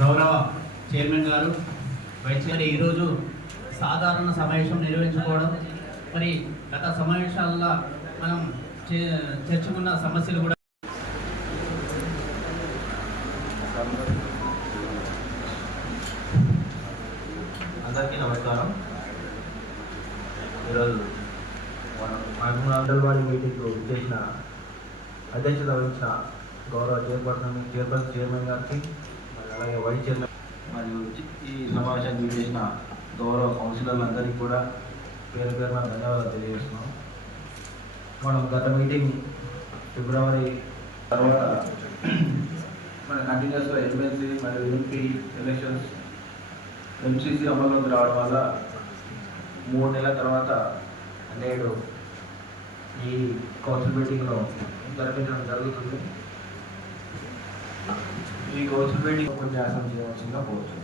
గౌరవ చైర్మన్ గారు వైస్ మరి ఈరోజు సాధారణ సమావేశం నిర్వహించుకోవడం. మరి గత సమావేశాల్లో మనం చర్చకున్న సమస్యలు కూడా అందరికీ నమస్కారం. ఈరోజు మనం మహబూబ్ అంగన్వాడీ మీటింగ్కు చేసిన అధ్యక్షత వహించిన గౌరవ చైర్పర్సన్ చైర్పర్సన్ చైర్మన్ గారికి మరి అలాగే వైస్ చైర్మన్ మరియు ఈ సమావేశానికి చేసిన గౌరవ కౌన్సిలర్లందరికీ కూడా పేరు పేరున ధన్యవాదాలు తెలియజేస్తున్నాం. మనం గత మీటింగ్ ఫిబ్రవరి తర్వాత మన కంటిన్యూస్గా ఎమ్మెల్సీ మరియు ఎంపీ ఎలక్షన్స్ ఎంసీసీ అమల్లోకి రావడం వల్ల మూడు నెలల తర్వాత నేడు ఈ కౌన్సిల్ మీటింగ్లో జరిపించడం జరుగుతుంది. ఈ కౌన్సిల్ మీటింగ్ ఉపన్యాసం చేయవలసిందిగా కోరుతున్నాను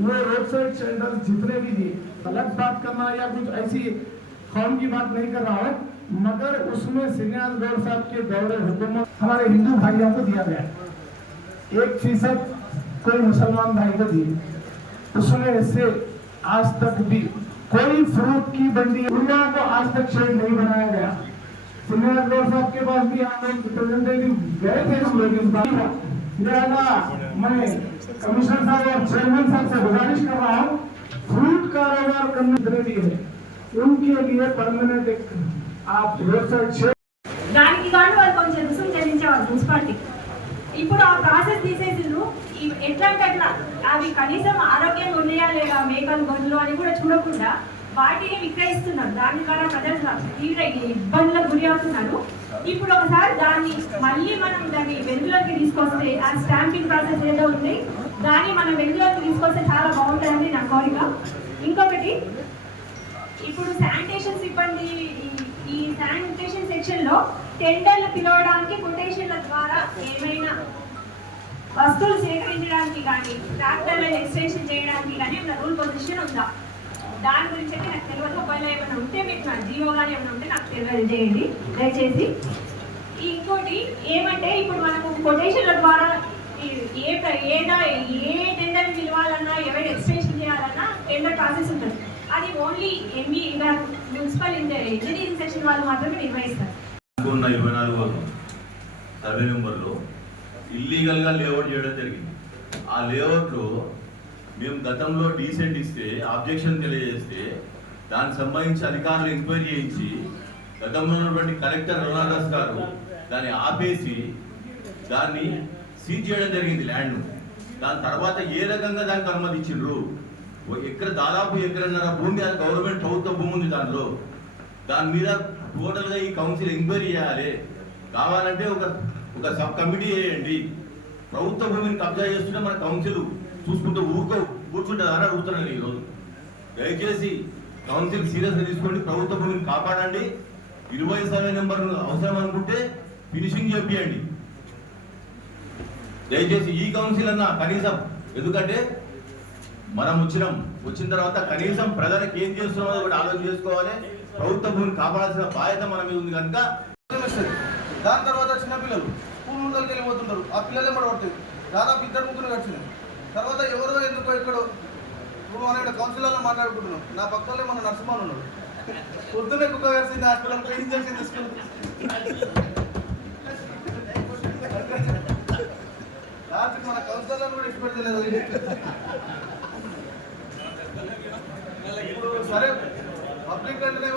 वो साइड सेंटर जितने भी दिए गलत बात करना या कुछ ऐसी कौम की बात नहीं कर रहा हूँ, मगर उसमें श्रीनिवास गौर साहब के दौरे हुकूमत, हमारे हिंदू भाइयों को दिया गया। एक फ़ीसद कोई मुसलमान भाई को दिए। उसमें से आज तक भी कोई फ्रूट की बंदी उन को आज तक शेड नहीं बनाया गया। श्रीनिवास गौर साहब के पास भी हम रिप्रेजेंटेटिव गए थे हम लोग मैं कमिश्नर साहब और चेयरमैन साहब से गुजारिश कर रहा हूँ फ्रूट कारोबार करने जितने भी है उनके लिए परमानेंट एक आप रोड साइड शेड దానికి కాను వాళ్ళు కొంచెం రుసుము చెల్లించేవాళ్ళు మున్సిపాలిటీ ఇప్పుడు ఆ ప్రాసెస్ తీసేసిండ్రు ఈ- ఎట్లా అంటే అట్లా అవి కనీసం ఆరోగ్యంగా ఉన్నాయా లేదా మేకలు గొర్రెలు అని కూడా చూడకుండా వాటిని విక్రయిస్తున్నారు దాని ద్వారా ప్రజలు తీవ్ర ఇబ్బందులకు గురి అవుతున్నారు. ఇప్పుడు ఒకసారి దాన్ని మళ్ళీ మనం దాన్ని వెలుగులోకి తీసుకొస్తే ఆ స్టాంపింగ్ ప్రాసెస్ ఏదో ఉంది. దాన్ని మనం వెలుగులోకి తీసుకొస్తే చాలా బాగుంటుందని నా కోరిక. ఇంకొకటి ఇప్పుడు శానిటేషన్ సిబ్బంది ఈ- ఈ శానిటేషన్ సెక్షన్లో టెండర్లు పిలవడానికి కొటేషన్ల ద్వారా ఏమైనా వస్తువులు సేకరించడానికి కానీ ట్రాక్టర్లను ఎక్స్టెన్షన్ చేయడానికి కానీ రూల్ పొజిషన్ ఉందా? దాని గురించి అయితే నాకు తెలియదు. ఒకవేళ ఏమైనా ఉంటే మీకు నా జియో కానీ ఏమైనా ఉంటే నాకు తెలియజేయండి దయచేసి. ఇంకోటి ఏమంటే ఇప్పుడు మనకు కొటేషన్ల ద్వారా ఈ- ఏ ఏదా ఏ టెండర్ పిలవాలన్నా ఎవరైనా ఎక్స్టెన్షన్ చేయాలన్నా టెండర్ ప్రాసెస్ ఉంటుంది. అది only M E municipal engineering section వాళ్ళు మాత్రమే నిర్వహిస్తారు. ఇరవై నాలుగు సర్వే నెంబర్లో ఇల్లీగల్గా లేఅవుట్ చేయడం జరిగింది. ఆ లేఅవుట్లో మేము గతంలో డీసెంట్ ఇస్తే అబ్జెక్షన్ తెలియజేస్తే దానికి సంబంధించి అధికారులు ఎంక్వైరీ చేయించి గతంలో ఉన్నటువంటి కలెక్టర్ రొనాల్డస్ గారు దాన్ని ఆపేసి దాన్ని సీజ్ చేయడం జరిగింది ల్యాండ్. దాని తర్వాత ఏ రకంగా దానికి అనుమతించిండ్రు ఓ ఎకర దాదాపు ఎక్కడన్నర భూమి అది గవర్నమెంట్ ప్రభుత్వ భూమి ఉంది దానిలో. దాని మీద టోటల్గా ఈ కౌన్సిల్ ఎంక్వైరీ చేయాలి. కావాలంటే ఒక ఒక సబ్ కమిటీ చేయండి. ప్రభుత్వ భూమిని కబ్జా చేస్తుంటే మన కౌన్సిల్ చూసుకుంటూ ఊరుకో కూర్చుంటుందని అడుగుతున్నాను ఈరోజు. దయచేసి కౌన్సిల్ సీరియస్ తీసుకోండి ప్రభుత్వ భూమిని కాపాడండి. ఇరవై సర్వే నెంబర్ అవసరం అనుకుంటే ఫినిషింగ్ చేపియండి. దయచేసి ఈ కౌన్సిల్ అన్న కనీసం ఎందుకంటే మనం వచ్చినాం వచ్చిన తర్వాత కనీసం ప్రజలకు ఏం చేస్తున్నామో ఒకటి ఆలోచన చేసుకోవాలి. ప్రభుత్వ భూమిని కాపాడాల్సిన బాధ్యత మన మీద ఉంది కనుక వస్తుంది దాని తర్వాత చిన్నపిల్లలు స్కూల్ ముందరికి వెళ్ళిపోతుంటారు. ఆ పిల్లలే ఎంబడబడుతుంది దాదాపు ఇద్దరు ముగ్గురు వచ్చినాయి తర్వాత ఎవరో ఎందుకో ఇక్కడ? ఇప్పుడు మనం ఇక్కడ కౌన్సిలర్లో మాట్లాడుకుంటున్నాం. నా పక్కనే మన నరసింహన్ ఉన్నాడు. పొద్దున్నే కుక్క వేసింది హాస్పిటల్ పోయి ఇంజక్షన్ తీసుకుంది లాస్ట్ మన కౌన్సిలర్ కూడా ఇష్టపెట్టలేదు ఇప్పుడు సరే పబ్లిక్ అంటే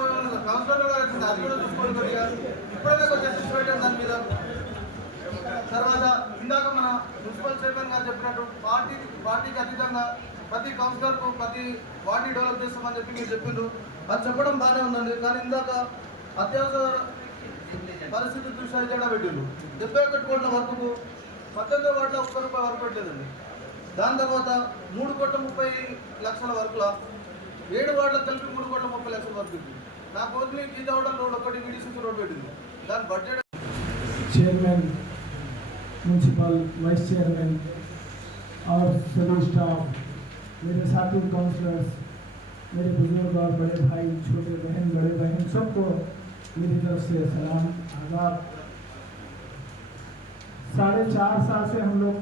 కౌన్సిలర్ కూడా వచ్చింది అది కూడా చూసుకోవాలి కొద్దిగా. ఇప్పుడైతే కొంచెం దృష్టి దాని మీద. తర్వాత ఇందాక మన గారు చెప్పినట్టు పార్టీ పార్టీకి అతీతంగా ప్రతి కౌన్సిలర్కు ప్రతి వార్డుని డెవలప్ చేస్తామని చెప్పి మీరు చెప్పిండ్రు. అది చెప్పడం బాగానే ఉందండి. కానీ ఇందాక అత్యవసర పరిస్థితి దృష్ట్యా తేడా పెట్టిండ్రు. డెబ్బై ఒకటి కోట్ల వరకు పద్దెనిమిది వాటిలో ఒక్క రూపాయి వరకు పెట్టలేదండి. దాని తర్వాత మూడు కోట్ల ముప్పై లక్షల వరకు ఏడు వాటిలో కలిపి మూడు కోట్ల ముప్పై లక్షల వరకు నా కోరికని గీతవడం రోడ్ ఒకటి వీడిసి రోడ్ పెట్టింది. దాని budget chairman municipal vice chairman और सभी स्टाफ, मेरे साथी काउंसलर्स मेरे बुज़ुर्ग और बड़े भाई, छोटे बहन, बड़े बहन, सबको मेरी तरफ़ से सलाम, आदाब। साढ़े चार साल से हम लोग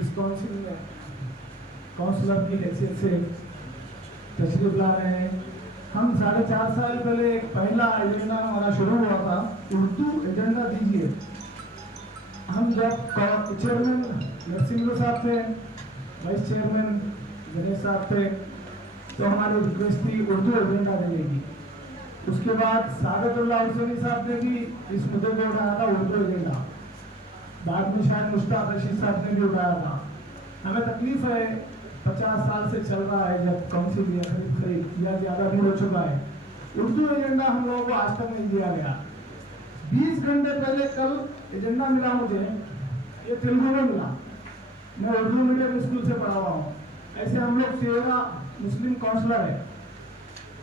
इस काउंसिल में काउंसलर की हैसियत से तशरीफ़ ला रहे हैं। हम साढ़े चार साल पहले एक पहला एजेंडा हमारा शुरू हुआ था, उर्दू एजेंडा दीजिए। हम जब चेयरमैन नरसिंह साहब थे वाइस चेयरमैन गणेश साहब थे तो हमारी रिक्वेस्ट थी, उर्दू एजेंडा देने उसके बाद सादतुल्ला हुसैनी साहब ने भी इस मुद्दे को उठाया था, उर्दू एजेंडा बाद में शायद मुश्ताक रशीद साहब ने भी उठाया था। हमें तकलीफ़ है, पचास साल से चल रहा है जब काउंसिल या खरीद खरीद, या ज़्यादा भी हो चुका है। उर्दू एजेंडा हम लोगों को आज तक नहीं दिया गया। बीस घंटे पहले कल एजेंडा मिला मुझे, ये तेलुगु में मिला। मैं उर्दू मीडियम स्कूल से पढ़ा हुआ हूँ। ऐसे हम लोग तेरह मुस्लिम काउंसलर है।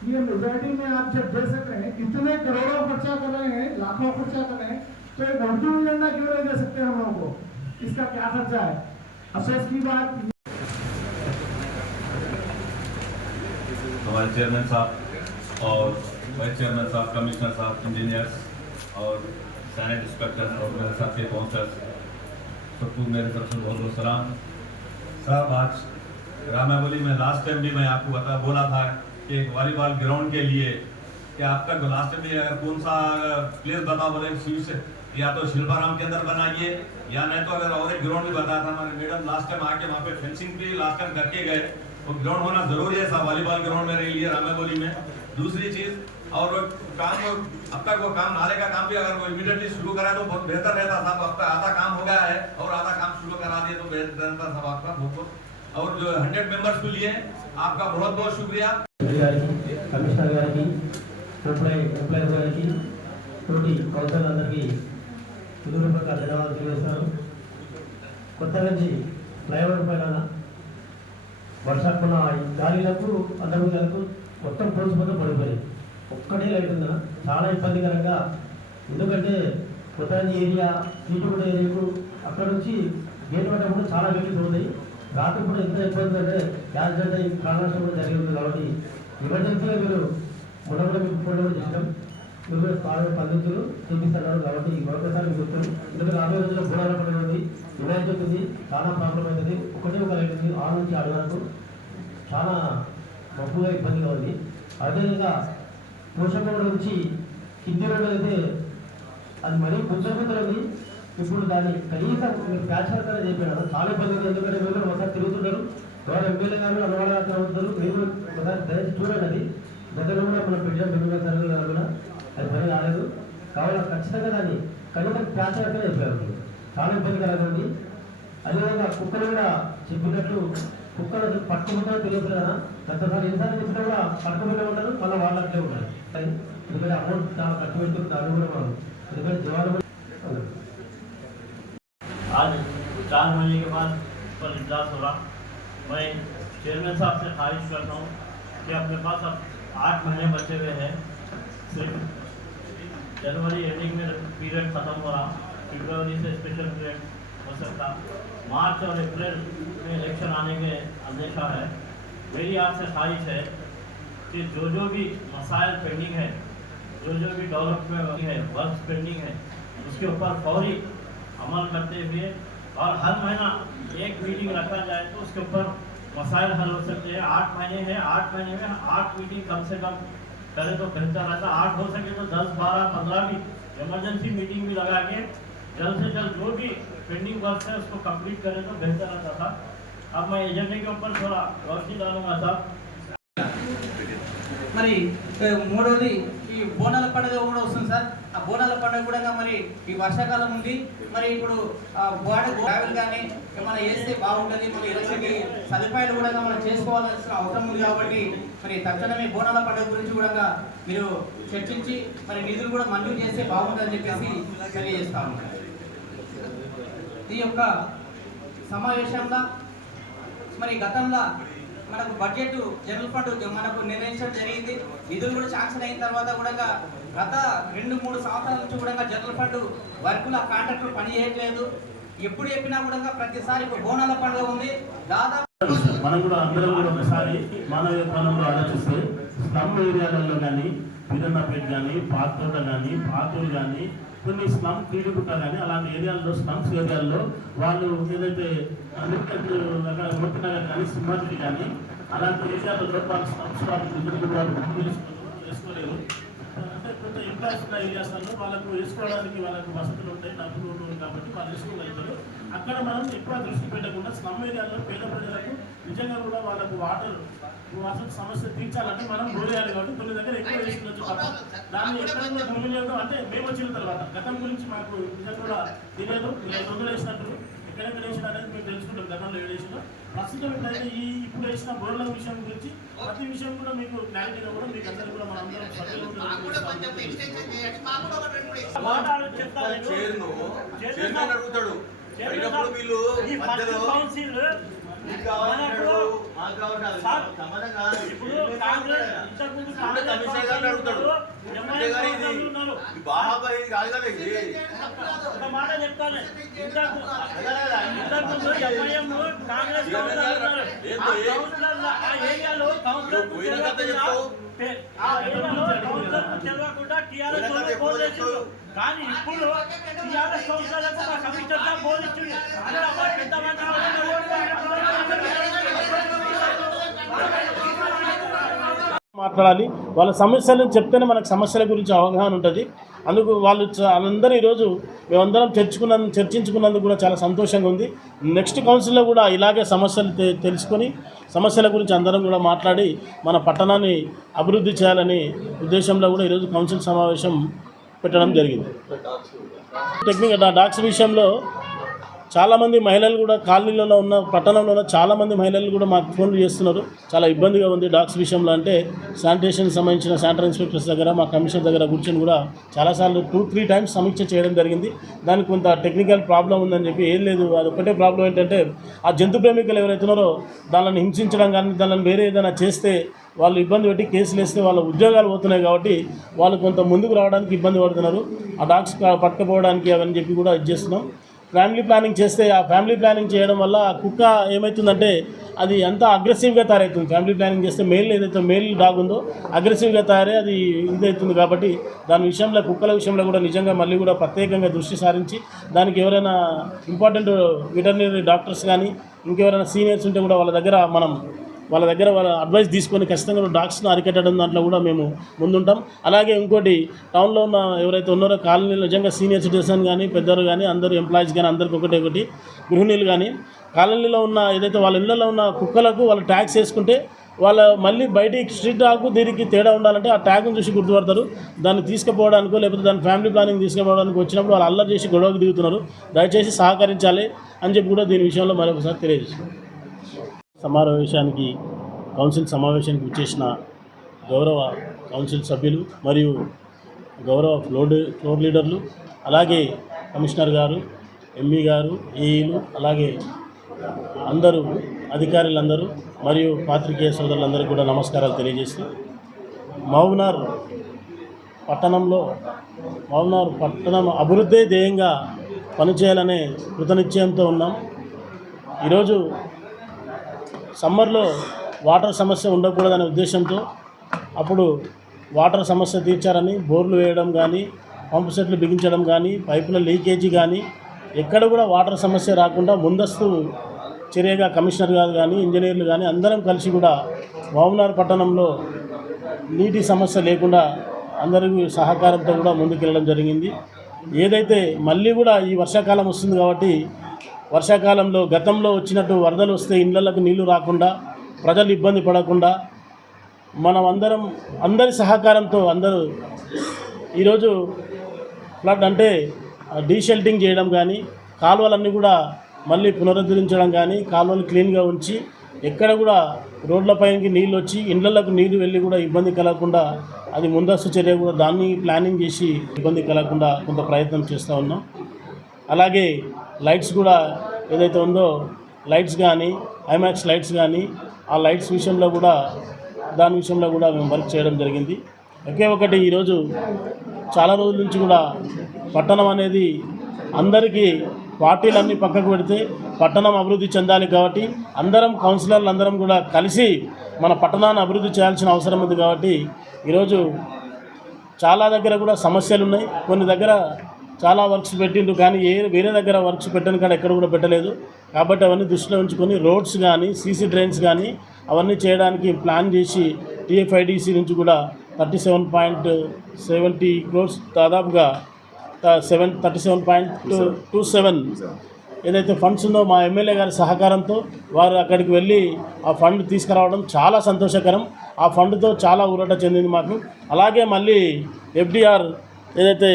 ये मेजोरिटी में आप जब दे सक रहे हैं, इतने करोड़ों खर्चा कर रहे हैं, लाखों खर्चा कर रहे हैं तो एक उर्दू एजेंडा क्यों नहीं दे सकते हम लोगों को? इसका क्या खर्चा है? अफसोस की बात हमारे चेयरमैन साहब और वाइस चेयरमैन साहब कमिश्नर साहब इंजीनियर्स और सैनिट इंस्पेक्टर और मेरे साथ के काउंसलर्स सबको मेरे तरफ़ से बहुत बहुत सलाम। साहब, आज रामावली में लास्ट टाइम भी मैं आपको बता, बोला था कि एक वॉलीबॉल ग्राउंड के लिए कि आपका लास्ट टाइम भी कौन सा प्लेस बताओ, बोले शीर्ष या तो शिल्पाराम के अंदर बनाइए, या नहीं तो अगर और एक ग्राउंड भी बताया था हमारे मैडम लास्ट टाइम आके वहाँ पे फेंसिंग भी लास्ट टाइम करके गए तो ग्राउंड होना ज़रूरी है, साहब वॉलीबॉल ग्राउंड मेरे लिए रामाबोली में। दूसरी चीज़ और वो काम वो अब तक वो काम नाले का काम भी अगर वो इमीडिएटली शुरू करा तो बहुत बेहतर रहता साहब अब तक आधा काम हो गया है और आधा काम शुरू करा दिए तो बेहतर रहता साहब आपका बहुत बहुत और जो हंड्रेड मेंबर्स के लिए आपका बहुत बहुत शुक्रिया ఎంపీ గారికి కమిషనర్ గారికి ఎంప్లాయ్ ఎంప్లాయర్ గారికి తోటి కౌన్సిలర్ అందరికీ హృదయపూర్వక ధన్యవాదాలు తెలియజేస్తున్నాను కొత్త నుంచి ఫ్లైఓవర్ పైన వర్షాకున్న ఈ గాలిలకు అందరికీ మొత్తం పోల్చిపోతే పడిపోయి ఒక్కటే లైట్ ఉందన్న చాలా ఇబ్బందికరంగా. ఎందుకంటే కొత్త ఏరియా సీటుగూడ ఏరియాకు అక్కడ నుంచి గేట్ పడ్డప్పుడు చాలా వెహికల్స్ ఉన్నాయి. రాత్రి కూడా ఎంత ఇబ్బంది అంటే యాక్సిడెంట్ అయ్యి ప్రాణనష్టం కూడా జరిగి ఉంది కాబట్టి ఎమర్జెన్సీగా మీరు మొదటి మీకు ఫోన్ కూడా చేసినాం. మీరు కూడా పద్ధతులు చూపిస్తున్నారు కాబట్టి మరొకసారి మీకు చెప్తాను ఎందుకంటే రాబోయే రోజుల్లో బోడాల పండుగ ఉంది వినాయక ఉంది చాలా ప్రాబ్లం అవుతుంది. ఒకటే ఒక లైట్ ఉంది ఆరు నుంచి ఆరు వరకు. చాలా మబ్బుగా ఇబ్బందిగా ఉంది. అదేవిధంగా పోషక నుంచి కింది రోడ్డు అయితే అది మరీ గుంజగుంతలు ఇప్పుడు దాన్ని కనీసం మీరు ప్యాచ్ వర్క్ అనేది చెప్పారు చాలా ఇబ్బంది ఎందుకంటే మీరు ఒకసారి తిరుగుతుంటారు. గౌరవ ఎమ్మెల్యే గారు అన్నవాళ్ళ గారు మీరు ఒకసారి దయచేసి చూడండి అది. గతంలో కూడా మనం పెట్టాం. బెంగళూరు సర్వే గారు కూడా. అది పని రాలేదు. కావాలి ఖచ్చితంగా దాన్ని కనీసం ప్యాచ్ వర్క్ అనేది చెప్పారు. చాలా ఇబ్బందికరంగా ఉంది అదేవిధంగా కుక్కలు కూడా చెప్పినట్లు కుక్కలు పట్టుకుంటారో తెలియదు కదా గతసారి ఎన్నిసార్లు చెప్పినా కూడా పట్టుకుంటూ ఉంటారు. మళ్ళీ వాళ్ళు అట్లే ఉంటారు. आज चार महीने के बाद पर इजलास हो रहा। मैं चेयरमैन साहब से खारिज करता हूँ कि अपने पास अब आठ महीने बचे हुए हैं। सिर्फ़ जनवरी एंडिंग में पीरियड ख़त्म हो रहा। फेबरवरी से स्पेशल पीरियड हो सकता। मार्च और अप्रैल में इलेक्शन आने के अंदेशा है। मेरी आपसे ख्वाहिश है। कि जो जो भी मसाइल पेंडिंग है, जो जो भी डेवलपमेंट है वर्क पेंडिंग है, उसके ऊपर फौरी अमल करते हुए और हर महीना एक मीटिंग रखा जाए तो उसके ऊपर मसाइल हल हो सकते हैं। आठ महीने हैं, आठ महीने में आठ मीटिंग कम से कम करें तो बेहतर रहता। आठ हो सके तो दस, बारह, पंद्रह भी इमरजेंसी मीटिंग भी लगा के जल्द से जल्द जो भी पेंडिंग वर्क है उसको कंप्लीट करें तो बेहतर रहता था। अब मैं एजेंडे के ऊपर थोड़ा रोशनी डालूँगा साहब। మరి మూడవది ఈ బోనాల పండుగ కూడా వస్తుంది సార్. ఆ బోనాల పండుగ కూడా మరి ఈ వర్షాకాలం ఉంది. మరి ఇప్పుడు ఆ గోడ కానీ ఏమైనా వేస్తే బాగుంటుంది. మరి ఎలక్ట్రిక్ సదుపాయాలు కూడా మనం చేసుకోవాల్సిన అవసరం ఉంది కాబట్టి మరి తక్షణమే బోనాల పండుగ గురించి కూడా మీరు చర్చించి మరి నిధులు కూడా మంజూరు చేస్తే బాగుంటుందని చెప్పేసి తెలియజేస్తాము ఈ యొక్క సమావేశంలో మరి గతంలో మనకు బడ్జెట్ జనరల్ ఫండ్ మనకు నిర్ణయించడం జరిగింది. నిధులు కూడా శాంక్షన్ అయిన తర్వాత కూడా గత రెండు మూడు సంవత్సరాల నుంచి కూడా జనరల్ ఫండ్ వర్కులు ఆ కాంట్రాక్టులు పని చేయట్లేదు. ఎప్పుడు చెప్పినా కూడా ప్రతిసారి బోనాల పండుగ ఉంది. దాదాపు మనం కూడా అందరం కూడా ఒకసారి మానవ ప్రాణంలో ఆలోచిస్తే స్లమ్ ఏరియాలలో కానీ వీరన్నపేట కానీ పాతోట కానీ పాతూరు కానీ కొన్ని స్లమ్ కీడుగుట్ట కానీ అలాంటి ఏరియాల్లో స్లమ్స్ ఏరియాల్లో వాళ్ళు ఏదైతే అన్నిటికంటే అక్కడ కానీ సింహాద్రి కానీ అలాంటి ఏరియాలలో వాళ్ళు స్లమ్స్ వాళ్ళు నిధులు వాళ్ళు వేసుకోలేరు అంటే కొంత ఎంప్లాయీస్ ఉన్న ఏరియాస్లలో వాళ్ళకు వేసుకోవడానికి వాళ్ళకు వసతులు ఉంటాయి. డబ్బులు ఉంటాయి కాబట్టి వాళ్ళు వేసుకోగలుగుతారు. అక్కడ మనం ఎక్కువ దృష్టి పెట్టకుండా స్లమ్ ఏరియాలో పేద ప్రజలకు నిజంగా కూడా వాళ్ళకు వాటర్ వాటర్ సమస్య తీర్చాలంటే మనం గోరేయాలి కాబట్టి కొన్ని దగ్గర ఎక్కువ తప్ప దాన్ని ఎక్కడ కూడా దుర్వినియోగం అంటే మేము వచ్చిన తర్వాత గతం గురించి మాకు నిజంగా కూడా తెలియదు. వందలు వేసినట్టు ఎక్కడెక్కడ వేసిన అనేది మేము తెలుసుకుంటాం గతంలో ఏడు వేసినా. ప్రస్తుతం ఇప్పుడైతే ఈ ఇప్పుడు వేసిన బోర్ల విషయం గురించి ప్రతి విషయం కూడా మీకు క్లారిటీగా కూడా మీకు అందరూ కూడా మనం అందరం చెప్తాను అడిగినప్పుడు వీళ్ళు. ఇప్పుడు కాంగ్రెస్ ఇంతకుముందు కమిషనర్ గారిని అడుగుతాడు అంతేగాని ఇది ఉన్నారు ఇది బాహాబాయి కాదు కదా ఇది ఒక మాట చెప్తాను ఇంతకు ఇంతకుముందు ఎంఐఎం కాంగ్రెస్ కౌన్సిలర్ ఉన్నారు ఆ కౌన్సిలర్ ఆ ఏరియాలో కౌన్సిలర్ పోయిన కథ చెప్తావు. ఆ ఏరియాలో కౌన్సిలర్ తెలియకుండా టీఆర్ఎస్ వాళ్ళు ఫోన్ చేసిండ్రు కానీ ఇప్పుడు టీఆర్ఎస్ కౌన్సిలర్లకు మా కమిషనర్ సార్ ఫోన్ ఇచ్చిండు అదే అమ్మ పెద్దమంది మాట్లాడాలి. వాళ్ళ సమస్యలను చెప్తేనే మనకు సమస్యల గురించి అవగాహన ఉంటుంది. అందుకు వాళ్ళు వాళ్ళందరూ ఈరోజు మేమందరం చర్చుకున్న చర్చించుకున్నందుకు కూడా చాలా సంతోషంగా ఉంది. నెక్స్ట్ కౌన్సిల్లో కూడా ఇలాగే సమస్యలు తె- తెలుసుకొని సమస్యల గురించి అందరం కూడా మాట్లాడి మన పట్టణాన్ని అభివృద్ధి చేయాలని ఉద్దేశంలో కూడా ఈరోజు కౌన్సిల్ సమావేశం పెట్టడం జరిగింది. టెక్నిక్ డాక్స్ విషయంలో చాలామంది మహిళలు కూడా కాలనీలలో ఉన్న పట్టణంలో ఉన్న చాలామంది మహిళలు కూడా మాకు ఫోన్లు చేస్తున్నారు. చాలా ఇబ్బందిగా ఉంది డాక్స్ విషయంలో అంటే శానిటేషన్ సంబంధించిన శానిటరీ ఇన్స్పెక్టర్స్ దగ్గర మా కమిషనర్ దగ్గర కూర్చొని కూడా చాలాసార్లు టూ త్రీ టైమ్స్ సమీక్ష చేయడం జరిగింది. దానికి కొంత టెక్నికల్ ప్రాబ్లం ఉందని చెప్పి ఏం లేదు అది ఒకటే ప్రాబ్లం ఏంటంటే ఆ జంతు ప్రేమికులు ఎవరైతే ఉన్నారో దానిని హింసించడం కానీ దానిని వేరే ఏదైనా చేస్తే వాళ్ళు ఇబ్బంది పెట్టి కేసులు వేస్తే వాళ్ళ ఉద్యోగాలు పోతున్నాయి కాబట్టి వాళ్ళు కొంత ముందుకు రావడానికి ఇబ్బంది పడుతున్నారు. ఆ డాగ్స్ పట్టుకపోవడానికి అవన్నీ చెప్పి కూడా ఇది చేస్తున్నాం. ఫ్యామిలీ ప్లానింగ్ చేస్తే ఆ ఫ్యామిలీ ప్లానింగ్ చేయడం వల్ల ఆ కుక్క ఏమవుతుందంటే అది అంత అగ్రెసివ్గా తయారవుతుంది. ఫ్యామిలీ ప్లానింగ్ చేస్తే మెయిల్ ఏదైతే మెయిల్ డాగ్ ఉందో అగ్రెసివ్గా తయారై అది ఇదవుతుంది కాబట్టి దాని విషయంలో కుక్కల విషయంలో కూడా నిజంగా మళ్ళీ కూడా ప్రత్యేకంగా దృష్టి సారించి దానికి ఎవరైనా ఇంపార్టెంట్ వెటర్నరీ డాక్టర్స్ కానీ ఇంకెవరైనా సీనియర్స్ ఉంటే కూడా వాళ్ళ దగ్గర మనం వాళ్ళ దగ్గర వాళ్ళ అడ్వైస్ తీసుకొని ఖచ్చితంగా డాగ్స్ను అరికట్టడం దాంట్లో కూడా మేము ముందుంటాం. అలాగే ఇంకోటి టౌన్లో ఉన్న ఎవరైతే ఉన్నారో కాలనీలో నిజంగా సీనియర్ సిటిజన్ కానీ పెద్దలు కానీ అందరూ ఎంప్లాయీస్ కానీ అందరికి ఒకటి ఒకటి గృహిణీలు కానీ కాలనీలో ఉన్న ఏదైతే వాళ్ళ ఇళ్ళలో ఉన్న కుక్కలకు వాళ్ళు ట్యాక్స్ వేసుకుంటే వాళ్ళ మళ్ళీ బయటికి స్ట్రీట్ డాగ్కు దీనికి తేడా ఉండాలంటే ఆ ట్యాగ్ను చూసి గుర్తుపడతారు. దాన్ని తీసుకుపోవడానికో లేకపోతే దాని ఫ్యామిలీ ప్లానింగ్ తీసుకుపోవడానికి వచ్చినప్పుడు వాళ్ళు అల్లరి చేసి గొడవకు దిగుతున్నారు. దయచేసి సహకరించాలి అని చెప్పి కూడా దీని విషయంలో మరొకసారి తెలియజేస్తున్నారు సమావేశానికి కౌన్సిల్ సమావేశానికి విచ్చేసిన గౌరవ కౌన్సిల్ సభ్యులు మరియు గౌరవ ఫ్లోర్ ఫ్లోర్ లీడర్లు అలాగే కమిషనర్ గారు ఎంఈ గారు ఏఈలు అలాగే అందరూ అధికారులందరూ మరియు పాత్రికేయ సోదరులందరూ కూడా నమస్కారాలు తెలియజేస్తూ మౌనార్ పట్టణంలో మౌనార్ పట్టణం అభివృద్ధి ధ్యేయంగా పనిచేయాలనే కృతనిశ్చయంతో ఉన్నాం. ఈరోజు సమ్మర్లో వాటర్ సమస్య ఉండకూడదనే ఉద్దేశంతో అప్పుడు వాటర్ సమస్య తీర్చారని బోర్లు వేయడం కానీ పంపు సెట్లు బిగించడం కానీ పైపుల లీకేజీ కానీ ఎక్కడ కూడా వాటర్ సమస్య రాకుండా ముందస్తు చర్యగా కమిషనర్ గారు కానీ ఇంజనీర్లు కానీ అందరం కలిసి కూడా వామనార్ పట్టణంలో నీటి సమస్య లేకుండా అందరికీ సహకారంతో కూడా ముందుకెళ్ళడం జరిగింది. ఏదైతే మళ్ళీ కూడా ఈ వర్షాకాలం వస్తుంది కాబట్టి వర్షాకాలంలో గతంలో వచ్చినట్టు వరదలు వస్తే ఇళ్ళకు నీళ్ళు రాకుండా ప్రజలు ఇబ్బంది పడకుండా మనం అందరం అందరి సహకారంతో అందరూ ఈరోజు ఫ్లడ్ అంటే డీషెల్టింగ్ చేయడం కానీ కాలువలన్నీ కూడా మళ్ళీ పునరుద్ధరించడం కానీ కాలువలు క్లీన్గా ఉంచి ఎక్కడ కూడా రోడ్లపైకి నీళ్ళు వచ్చి ఇండ్లకు నీళ్ళు వెళ్ళి కూడా ఇబ్బంది కలగకుండా అది ముందస్తు చర్య కూడా దాన్ని ప్లానింగ్ చేసి ఇబ్బంది కలగకుండా కొంత ప్రయత్నం చేస్తూ ఉన్నాం. అలాగే లైట్స్ కూడా ఏదైతే ఉందో లైట్స్ కానీ ఐమాక్స్ లైట్స్ కానీ ఆ లైట్స్ విషయంలో కూడా దాని విషయంలో కూడా మేము వర్క్ చేయడం జరిగింది. ఒకే ఒకటి ఈరోజు చాలా రోజుల నుంచి కూడా పట్టణం అనేది అందరికీ పార్టీలన్నీ పక్కకు పెడితే పట్టణం అభివృద్ధి చెందాలి కాబట్టి అందరం కౌన్సిలర్లు అందరం కూడా కలిసి మన పట్టణాన్ని అభివృద్ధి చేయాల్సిన అవసరం ఉంది కాబట్టి ఈరోజు చాలా దగ్గర కూడా సమస్యలు ఉన్నాయి. కొన్ని దగ్గర చాలా వర్క్స్ పెట్టిండు కానీ ఏ వేరే దగ్గర వర్క్స్ పెట్టాను కానీ ఎక్కడ కూడా పెట్టలేదు. కాబట్టి అవన్నీ దృష్టిలో ఉంచుకొని రోడ్స్ కానీ సీసీ డ్రైన్స్ కానీ అవన్నీ చేయడానికి ప్లాన్ చేసి టీఎఫ్ఐడిసి నుంచి కూడా thirty seven point seventy crores దాదాపుగా seven thirty seven point two seven ఏదైతే ఫండ్స్ ఉందో మా ఎమ్మెల్యే గారి సహకారంతో వారు అక్కడికి వెళ్ళి ఆ ఫండ్ తీసుకురావడం చాలా సంతోషకరం. ఆ ఫండ్తో చాలా ఊరట చెందింది మాకు. అలాగే మళ్ళీ ఎఫ్డిఆర్ ఏదైతే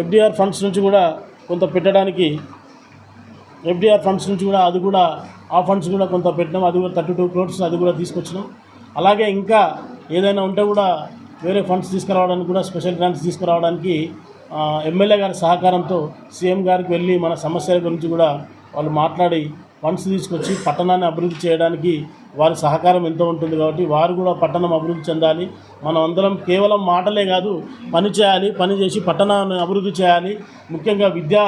ఎఫ్డిఆర్ ఫండ్స్ నుంచి కూడా కొంత పెట్టడానికి ఎఫ్డిఆర్ ఫండ్స్ నుంచి కూడా అది కూడా ఆ ఫండ్స్ కూడా కొంత పెట్టినాం. అది కూడా థర్టీ టూ క్రోడ్స్ అది కూడా తీసుకొచ్చినాం. అలాగే ఇంకా ఏదైనా ఉంటే కూడా వేరే ఫండ్స్ తీసుకురావడానికి కూడా స్పెషల్ గ్రాంట్స్ తీసుకురావడానికి ఎమ్మెల్యే గారి సహకారంతో సీఎం గారికి వెళ్ళి మన సమస్యల గురించి కూడా వాళ్ళు మాట్లాడి ఫండ్స్ తీసుకొచ్చి పట్టణాన్ని అభివృద్ధి చేయడానికి వారి సహకారం ఎంతో ఉంటుంది కాబట్టి వారు కూడా పట్టణం అభివృద్ధి చెందాలి. మనం అందరం కేవలం మాటలే కాదు పని చేయాలి పని చేసి పట్టణాన్ని అభివృద్ధి చేయాలి. ముఖ్యంగా విద్యా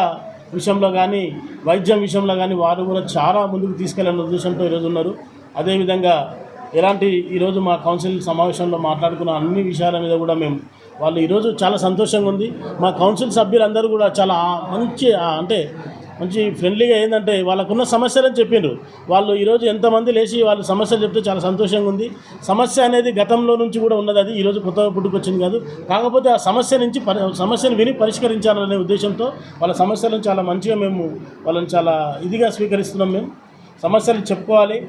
విషయంలో కానీ వైద్యం విషయంలో కానీ వారు కూడా చాలా ముందుకు తీసుకెళ్ళాలన్న ఉద్దేశంతో ఈరోజు ఉన్నారు. అదేవిధంగా ఎలాంటి ఈరోజు మా కౌన్సిల్ సమావేశంలో మాట్లాడుకున్న అన్ని విషయాల మీద కూడా మేము వాళ్ళు ఈరోజు చాలా సంతోషంగా ఉంది. మా కౌన్సిల్ సభ్యులందరూ కూడా చాలా మంచి అంటే మంచి ఫ్రెండ్లీగా ఏంటంటే వాళ్ళకున్న సమస్యలని చెప్పిండ్రు. వాళ్ళు ఈరోజు ఎంతమంది లేచి వాళ్ళు సమస్యలు చెప్తే చాలా సంతోషంగా ఉంది. సమస్య అనేది గతంలో నుంచి కూడా ఉన్నది అది. ఈరోజు కొత్తగా పుట్టుకొచ్చింది కాదు. కాకపోతే ఆ సమస్య నుంచి పరి సమస్యను విని పరిష్కరించాలనే ఉద్దేశంతో వాళ్ళ సమస్యలను చాలా మంచిగా మేము వాళ్ళని చాలా ఇదిగా స్వీకరిస్తున్నాం మేము. సమస్యలు చెప్పుకోవాలి.